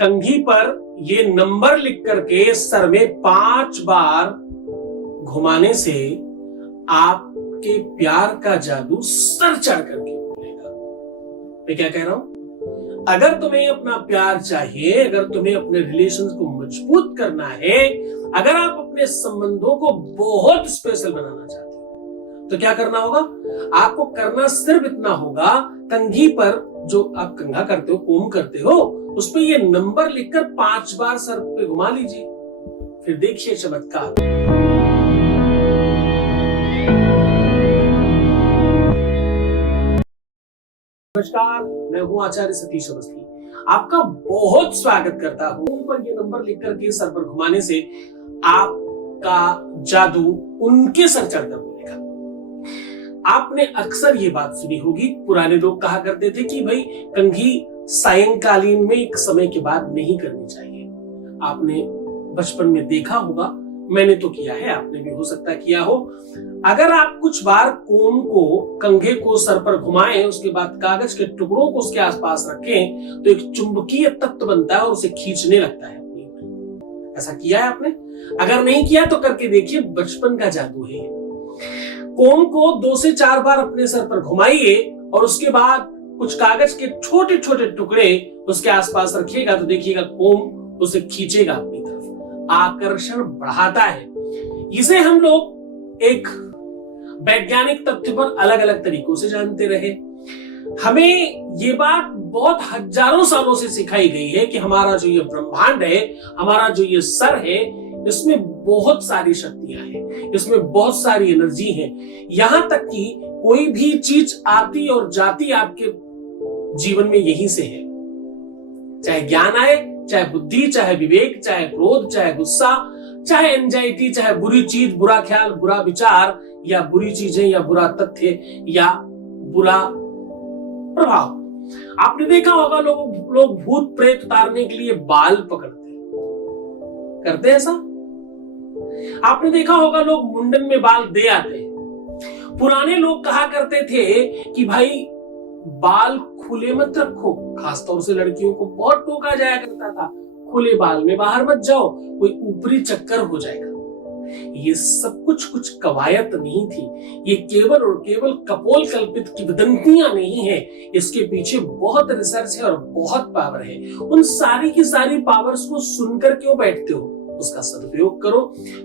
कंघी पर ये नंबर लिख करके सर में 5 बार घुमाने से आपके प्यार का जादू सर चढ़ करके बोलेगा। मैं क्या कह रहा हूं? अगर तुम्हें अपना प्यार चाहिए, अगर तुम्हें अपने रिलेशंस को मजबूत करना है, अगर आप अपने संबंधों को बहुत स्पेशल बनाना चाहते हो, तो क्या करना होगा? आपको करना सिर्फ इतना होगा, कंघी पर जो आप कंघा करते हो, कोम करते हो, उस पर ये नंबर लिखकर 5 बार सर पे घुमा लीजिए, फिर देखिए चमत्कार। नमस्कार, मैं हूं आचार्य सतीश अवस्थी। आपका बहुत स्वागत करता हूं। पर ये नंबर लिख करके सर पर घुमाने से आपका जादू उनके सर चढ़कर बोलेगा। आपने अक्सर ये बात सुनी होगी, पुराने लोग कहा करते थे कि भाई कंघी सायंकालीन में एक समय के बाद नहीं करनी चाहिए। आपने बचपन में देखा होगा, मैंने तो किया है, आपने भी हो सकता किया हो। अगर आप कुछ बार कोम को, कंघे को सर पर घुमाएं, उसके बाद कागज के टुकड़ों को उसके आसपास रखें, तो एक चुंबकीय तत्व बनता है और उसे खींचने लगता है अपनी ओर। ऐसा किया है आपने? अगर नहीं किया तो करके देखिए, बचपन का जादू है। कोम को 2 से 4 बार अपने सर पर घुमाइए और उसके बाद कुछ कागज के छोटे छोटे टुकड़े उसके आसपास रखिएगा, तो देखिएगा कोम उसे खींचेगा अपनी तरफ, आकर्षण बढ़ाता है। इसे हम लोग एक वैज्ञानिक तथ्य पर अलग अलग तरीकों से जानते रहे। हमें ये बात बहुत हजारों सालों से सिखाई गई है कि हमारा जो ये ब्रह्मांड है, हमारा जो ये सर है, इसमें बहुत सारी शक्तियां हैं, इसमें बहुत सारी एनर्जी है। यहां तक कि कोई भी चीज आती और जाती आपके जीवन में यहीं से है। चाहे ज्ञान आए, चाहे बुद्धि, चाहे विवेक, चाहे क्रोध, चाहे गुस्सा, चाहे एंजाइटी, चाहे बुरी चीज, बुरा ख्याल, बुरा विचार, या बुरी चीजें, या बुरा तथ्य, या बुरा प्रभाव। आपने देखा होगा लोग भूत प्रेत उतारने के लिए बाल पकड़ते हैं, करते हैं ऐसा? आपने देखा होगा लोग मुंडन में बाल दे आते हैं। पुराने लोग कहा करते थे कि भाई बाल खुले मत रखो, खासतौर से लड़कियों को बहुत टोका जाया करता था, खुले बाल में बाहर मत जाओ, कोई ऊपरी चक्कर हो जाएगा। ये सब कुछ कवायद नहीं थी, ये केवल और केवल कपोल कल्पित किंवदंतियां नहीं है। इसके पीछे बहुत रिसर्च है और बहुत पावर है। उन सारी की सारी पावर्स को सुनकर क्यों बैठते हो? उसका सदुपयोग करो।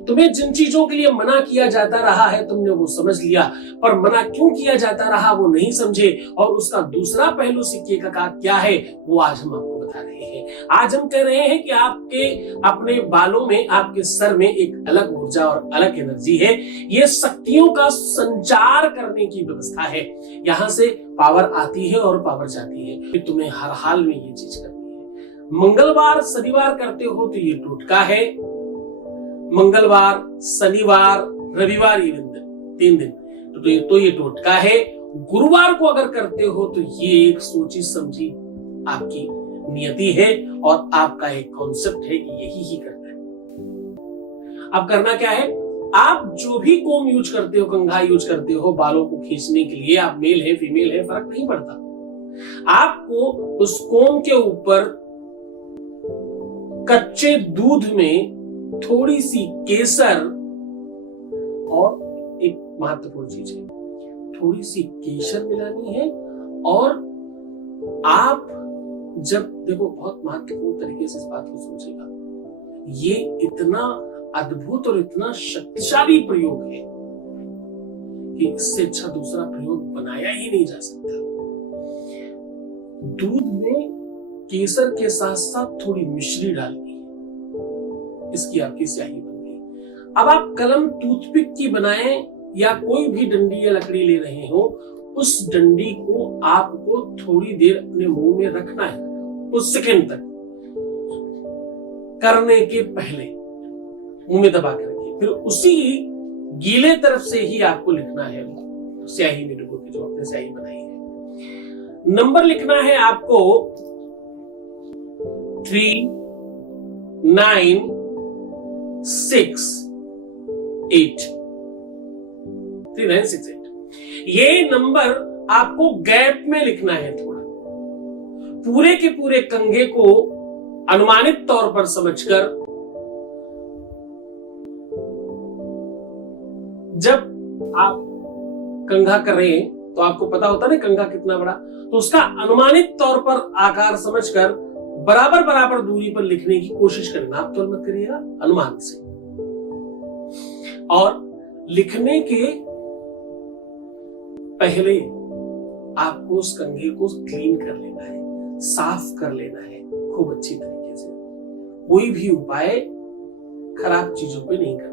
तुम्हें जिन चीजों के लिए मना किया जाता रहा है, तुमने वो समझ लिया, पर मना क्यों किया जाता रहा वो नहीं समझे, और उसका दूसरा पहलू सिक्के का क्या है वो आज हम आपको बता रहे हैं। आज हम कह रहे हैं कि आपके अपने बालों में, आपके सर में एक अलग ऊर्जा और अलग एनर्जी है। ये शक्तियों का संचार करने की व्यवस्था है। यहां से पावर आती है और पावर जाती है, कि तुम्हें हर हाल में ये चीज करनी है। मंगलवार शनिवार करते हो तो ये टोटका है। मंगलवार, शनिवार, रविवार, ये 3 दिन तो ये टोटका है। गुरुवार को अगर करते हो तो ये एक सोची समझी आपकी नियति है और आपका एक कॉन्सेप्ट है कि यही ही करना है। अब करना क्या है? आप जो भी कोम यूज करते हो, कंघा यूज करते हो बालों को खींचने के लिए, आप मेल है फीमेल है फर्क नहीं पड़ता। आपको उस कोम के ऊपर कच्चे दूध में थोड़ी सी केसर, और एक महत्वपूर्ण चीज है, थोड़ी सी केसर मिलानी है। और आप जब देखो, बहुत महत्वपूर्ण तरीके से इस बात को सोचेगा, ये इतना अद्भुत और इतना शक्तिशाली प्रयोग है कि इससे अच्छा दूसरा प्रयोग बनाया ही नहीं जा सकता। दूध में केसर के साथ साथ थोड़ी मिश्री डालनी है, इसकी आपकी स्याही बन गई। अब आप कलम टूथपिक की बनाएं या कोई भी डंडी या लकड़ी ले रहे हो, उस डंडी को आपको थोड़ी देर अपने मुंह में रखना है, कुछ सेकंड तक। करने के पहले मुंह में दबा के रखिए, फिर उसी गीले तरफ से ही आपको लिखना है स्याही में डुबो के, जो आपने स्याही बनाई है। नंबर लिखना है आपको 3, 9, 6, 8। 3, 9, 6, 8। ये नंबर आपको गैप में लिखना है। थोड़ा पूरे के पूरे कंघे को अनुमानित तौर पर समझकर जब आप कंघा कर रहे हैं तो आपको पता होता है ना कंघा कितना बड़ा, तो उसका अनुमानित तौर पर आकार समझकर बराबर बराबर दूरी पर लिखने की कोशिश करना। आप तो मत करिएगा, अनुमान से। और लिखने के पहले आपको उस कंघे को क्लीन कर लेना है, साफ कर लेना है खूब अच्छी तरीके से। कोई भी उपाय खराब चीजों पे नहीं करते।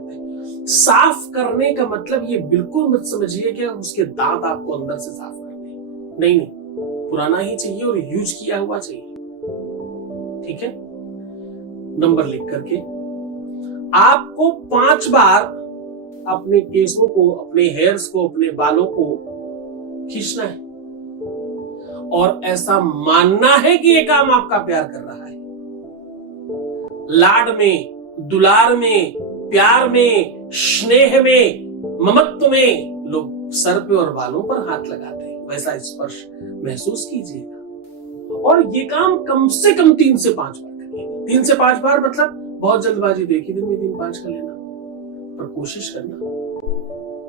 साफ करने का मतलब ये बिल्कुल मत समझिए कि उसके दांत आपको अंदर से साफ करने, नहीं, पुराना ही चाहिए और यूज किया हुआ चाहिए। ठीक है, नंबर लिख करके आपको 5 बार अपने केसों को, अपने हेयर्स को, अपने बालों को खींचना है और ऐसा मानना है कि ये काम आपका प्यार कर रहा है। लाड में, दुलार में, प्यार में, स्नेह में, ममत्व में लोग सर पे और बालों पर हाथ लगाते हैं, वैसा स्पर्श महसूस कीजिएगा। और ये काम कम से कम 3 से 5 बार करिएगा। 3 से 5 बार मतलब बहुत जल्दबाजी तो एक ही दिन में 3-5 का लेना, पर कोशिश करना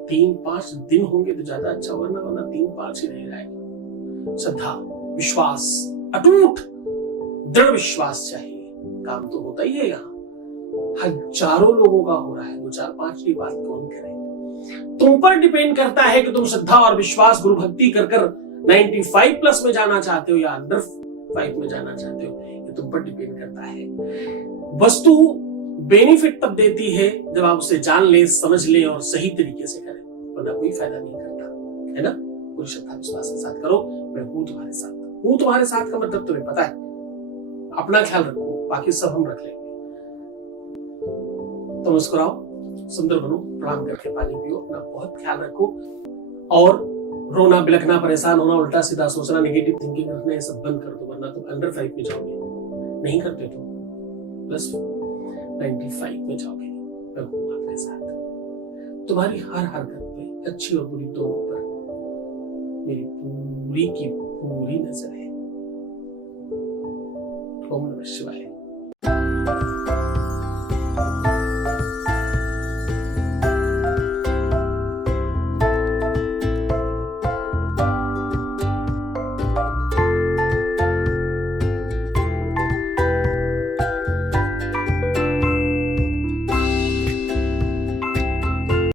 3-5 दिन होंगे तो ज्यादा अच्छा, वरना 3-5 ही रह जाएगा। श्रद्धा, विश्वास, अटूट दृढ़ विश्वास चाहिए, काम तो होता ही है। यहाँ हजारों लोगों का हो रहा है, 2-4-5 की बात कौन करे। तुम पर डिपेंड करता है कि तुम श्रद्धा और विश्वास, गुरु भक्ति कर 95+ में जाना चाहते हो या अंडर 5 में जाना चाहते हो, ये तुम पर डिपेंड करता है। वस्तु बेनिफिट तब देती है जब आप उसे जान ले, समझ ले और सही तरीके से करें, वरना कोई फायदा नहीं करता, है ना। पूरी श्रद्धा विश्वास के साथ करो। मैं हूं तुम्हारे साथ। हूं तुम्हारे साथ का मतलब तुम्हें पता है। अपना ख्याल रखो, बाकी सब हम रख लेंगे। तो मुस्कुराओ, सुंदर बनो, प्रणाम करके पानी पियो, अपना बहुत ख्याल रखो। और रोना, बिलखना, परेशान होना, उल्टा सीधा सोचना, नेगेटिव थिंकिंग रखना, ये सब बंद कर दो, वरना तुम अंडर 5 में जाओगे। नहीं करते तो प्लस 95 में जाओगे। मैं हूं आपके साथ। तुम्हारी हर हरकत पे, अच्छी और बुरी दोनों पर, मेरी पूरी की पूरी नजर है। ओम नमः शिवाय।